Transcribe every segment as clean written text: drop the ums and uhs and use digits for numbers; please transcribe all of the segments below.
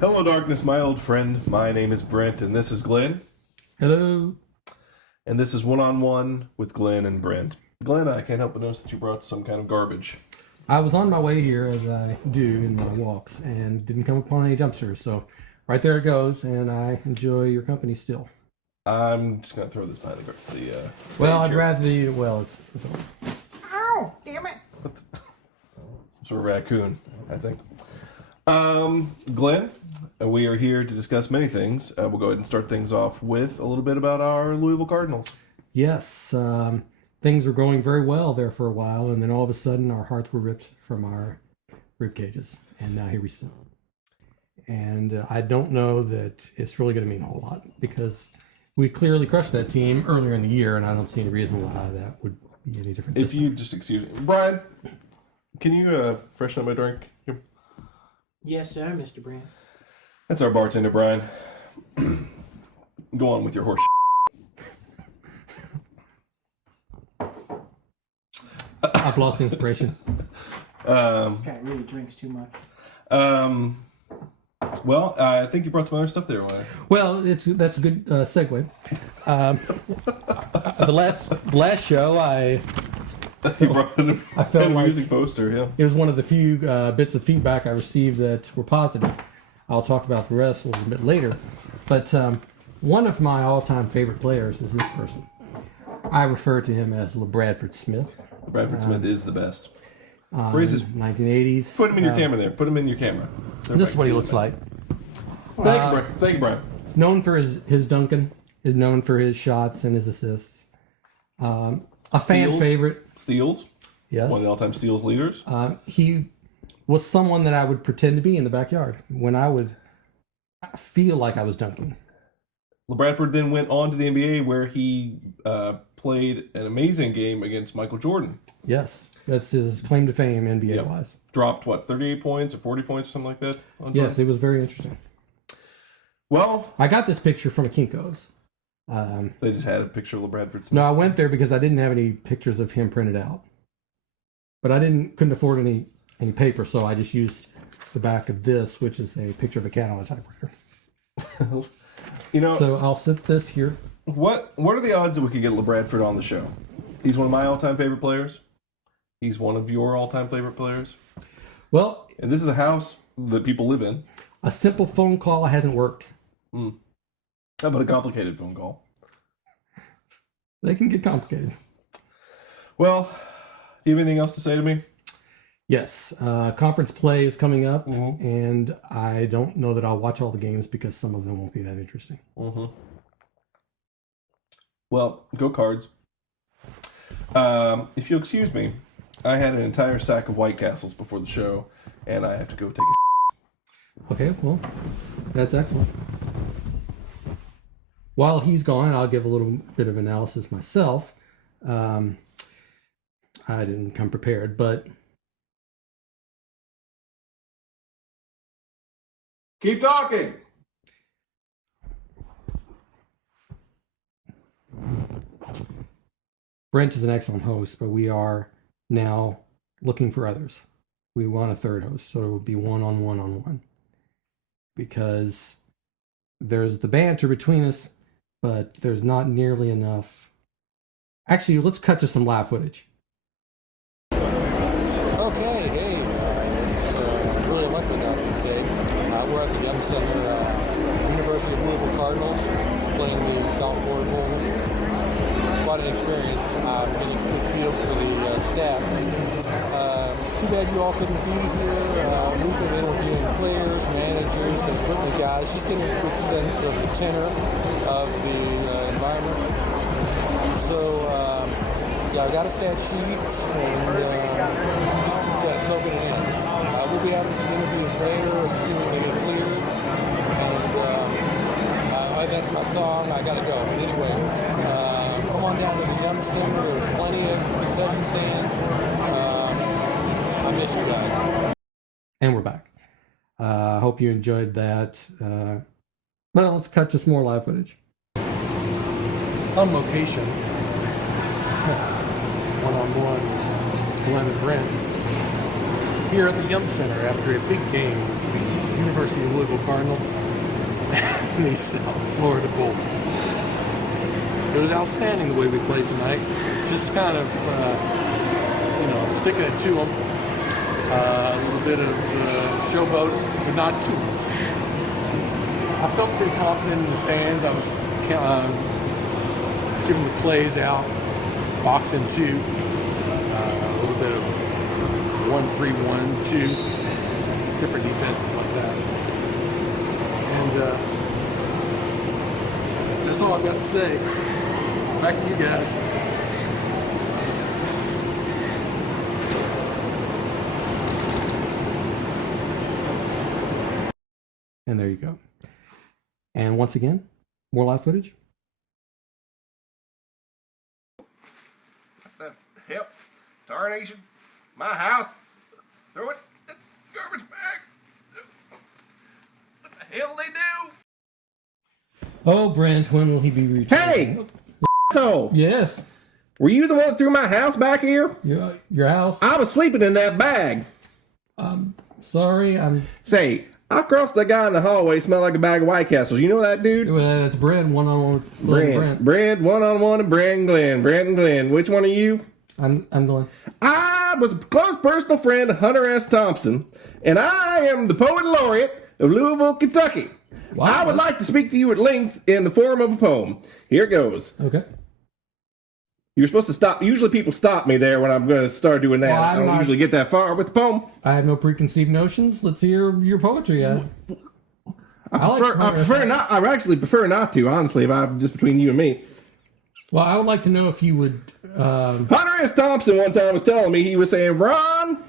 Hello, darkness, my old friend. My name is Brent, and this is Glen. Hello. And this is One-on-One with Glen and Brent. Glen, I can't help but notice that you brought some kind of garbage. I was on my way here, as I do in my walks, and didn't come upon any dumpsters. So right there it goes, and I enjoy your company still. I'm just going to throw this behind the well, I'd here. rather eat it. Well, it's Ow! Damn it! Some sort of raccoon, I think. Glen, we are here to discuss many things. We'll go ahead and start things off with a little bit about our Louisville Cardinals. yes. Things were going very well there for a while, and then all of a sudden our hearts were ripped from our rib cages, and now here we sit. And I don't know that it's really going to mean a whole lot because we clearly crushed that team earlier in the year, and I don't see any reason why that would be any different. If you just excuse me. Brian, can you freshen up my drink? Here. Yes, sir, Mr. Brent. That's our bartender, Brian. Go on with your horse. I've lost inspiration. This guy really drinks too much. Well, I think you brought some other stuff there. Well, that's a good segue. The last show, I brought I felt a like music poster. Yeah, it was one of the few bits of feedback I received that were positive. I'll talk about the rest a little bit later. But one of my all-time favorite players is this person. I refer to him as LeBradford Smith. Bradford Smith is the best. Raise his 1980s. Put him in your camera there. Put him in your camera. This is what he looks like. Thank you, Brian. Thank you, Brian. Known for his dunking, is known for his shots and his assists. A fan favorite. Steals. Yes. One of the all-time steals leaders. He was someone that I would pretend to be in the backyard when I would feel like I was dunking. LeBradford then went on to the NBA where he played an amazing game against Michael Jordan. Yes, that's his claim to fame NBA-wise. Dropped, 38 points or 40 points or something like that? Yes, it was very interesting. Well, I got this picture from a Kinko's. they just had a picture of LeBradford Smith. No, I went there because I didn't have any pictures of him printed out. But I couldn't afford any paper, so I just used the back of this, which is a picture of a cat on a typewriter. So I'll sit this here. What are the odds that we could get LeBradford on the show? He's one of my all-time favorite players. He's one of your all-time favorite players. Well, And this is a house that people live in. a simple phone call hasn't worked. How about a complicated phone call? They can get complicated. Well, do you have anything else to say to me? Yes, conference play is coming up, and I don't know that I'll watch all the games because some of them won't be that interesting. Well, go Cards. If you'll excuse me, I had an entire sack of White Castles before the show, and I have to go take a Okay, well, that's excellent. While he's gone, I'll give a little bit of analysis myself. I didn't come prepared, but Keep talking! Brent is an excellent host, but we are now looking for others. We want a third host, so it would be one-on-one. Because there's the banter between us, but there's not nearly enough. Actually, let's cut to some live footage. Okay, hey, it's really lucky out here today. We're at the Young Center, University of Louisville Cardinals, playing the South Florida Bulls. It's quite an experience. I'm getting a good feel for the staffs. Too bad you all couldn't be here. We've been interviewing players, managers, and equipment guys, just getting a good sense of the tenor of the environment. So, yeah, I got a stat sheet, and just soaking it in. We'll be having some interviews later, assuming they get cleared. And That's my song. I gotta go. But anyway, come on down to the Yum Center. There's plenty of concession stands. I miss you guys. And we're back. I hope you enjoyed that. Well, let's cut to some more live footage. On location, one-on-one with Glen and Brent here at the Yum Center after a big game with the University of Louisville Cardinals and the South Florida Bulls. It was outstanding the way we played tonight. Just kind of, sticking it to them. A little bit of showboat, but not too much. I felt pretty confident in the stands. I was giving the plays out, boxing 2, a little bit of 1-3-1-2, different defenses like that. And that's all I've got to say. Back to you guys. And there you go. And once again, more live footage. Help. Tarnation. My house. Throw it in the garbage bag. What the hell they do? Oh, Brent, when will he be reaching? Hey! So, Yes. were you the one that threw my house back here? Your house. I was sleeping in that bag. Sorry, Say, I crossed that guy in the hallway, smelled like a bag of White Castles. You know that dude? It's Brent, one-on-one with Brent. Brent, one-on-one, and Brent and Glen. Brent and Glen. Which one are you? I'm going. I was a close personal friend of Hunter S. Thompson, and I am the poet laureate of Louisville, Kentucky. Wow. I would like to speak to you at length in the form of a poem. Here it goes. Okay. You're supposed to stop. Usually people stop me there when I'm going to start doing that. Well, I don't usually get that far with the poem. I have no preconceived notions. Let's hear your poetry. I actually prefer not to, honestly, if I'm just between you and me. Well, I would like to know if you would. Hunter S. Thompson one time was telling me, he was saying, Ron,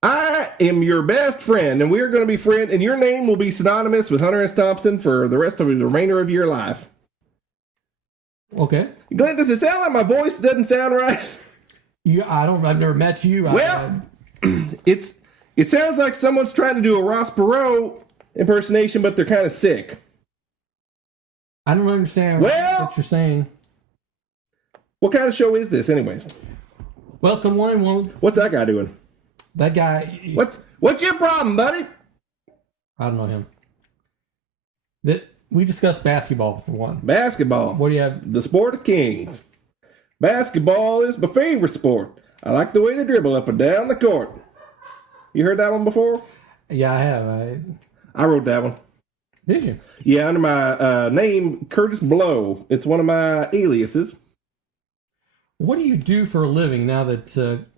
I am your best friend, and we're going to be friends, and your name will be synonymous with Hunter S. Thompson for the rest of the remainder of your life. Okay. Glenn, does it sound like my voice doesn't sound right? I've never met you. Well, it sounds like someone's trying to do a Ross Perot impersonation, but they're kind of sick. I don't understand what you're saying. What kind of show is this, anyways? Well, it's been 1-1. What's that guy doing? That guy. What's your problem, buddy? I don't know him. We discussed basketball for one. Basketball. What do you have? The sport of kings. Basketball is my favorite sport. I like the way they dribble up and down the court. You heard that one before? Yeah, I have. I wrote that one. Did you? Yeah, under my name, Curtis Blow. It's one of my aliases. What do you do for a living now that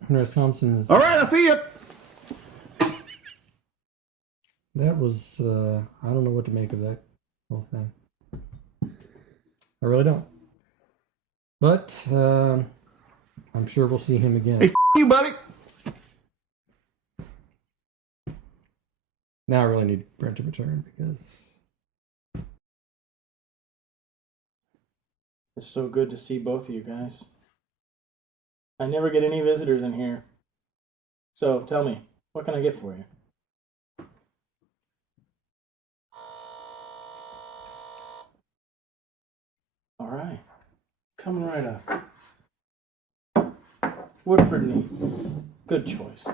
Hunter S. Thompson is... All right, I see you. That was... I don't know what to make of that whole thing. I really don't. But I'm sure we'll see him again. Hey, you, buddy. Now I really need Brent to return because... It's so good to see both of you guys. I never get any visitors in here. So, tell me, what can I get for you? All right. Coming right up. Woodford Neat. Good choice.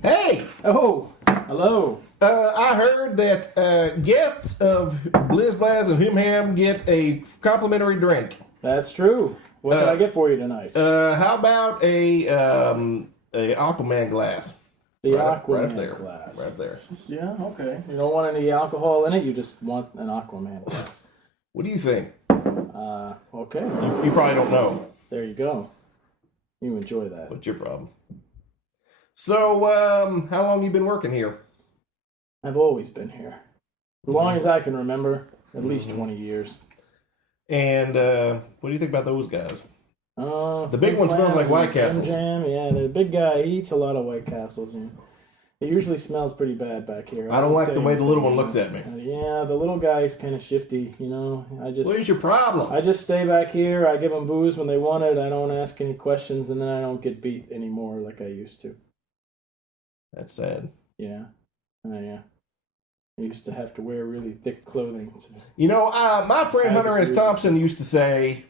Hey, Oh, hello. I heard that guests of Blizz Blaz and Him Ham get a complimentary drink. That's true. What can I get for you tonight? How about a Aquaman glass? The right Aquaman up there. glass. Right there. Yeah, okay. You don't want any alcohol in it, you just want an Aquaman glass. What do you think? Okay. You probably don't know. There you go. You enjoy that. What's your problem? So, how long you been working here? I've always been here. As long as I can remember, at least 20 years. And what do you think about those guys? The big one smells like White Jim Castles. Jam, yeah, the big guy, he eats a lot of White Castles. Yeah. It usually smells pretty bad back here. I don't would like say. the way the little one looks at me. Yeah, the little guy's kind of shifty. You know, What is your problem? I just stay back here. I give them booze when they want it. I don't ask any questions, and then I don't get beat anymore like I used to. That's sad. Yeah. I used to have to wear really thick clothing. You know, my friend Hunter S. Thompson used to say,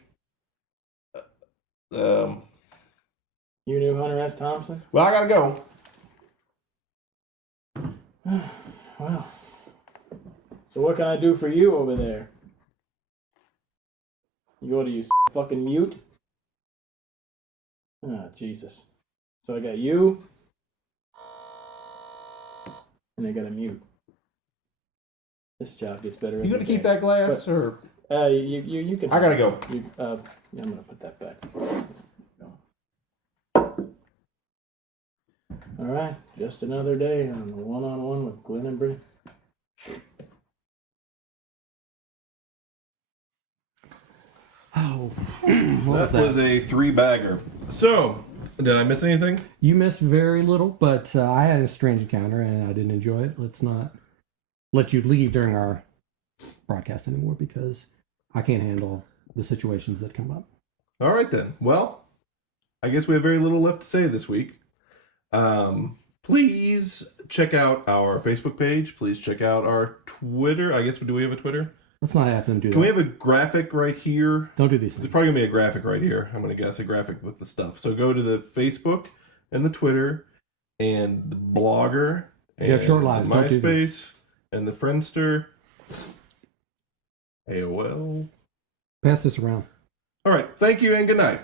You knew Hunter S. Thompson? well, I gotta go. Well, so what can I do for you over there? You ought to use fucking mute? Ah, Jesus. So I got you, and I got a mute. This job gets better. You gonna keep that glass, or You can. I gotta go. Yeah, I'm gonna put that back. All right, just another day on the one-on-one with Glen and Brent. Oh, That was a 3-bagger. So, did I miss anything? you missed very little, but I had a strange encounter and I didn't enjoy it. Let's not let you leave during our broadcast anymore because I can't handle the situations that come up. All right then. Well, I guess we have very little left to say this week. Please check out our Facebook page. Please check out our Twitter. I guess, do we have a Twitter? Let's not have them do Can we that. have a graphic right here? Don't do these There's things. probably going to be a graphic right here. I'm going to guess a graphic with the stuff. So go to the Facebook and the Twitter and the Blogger and have short the lives. Don't do MySpace and the Friendster. AOL. Pass this around. All right. Thank you and good night.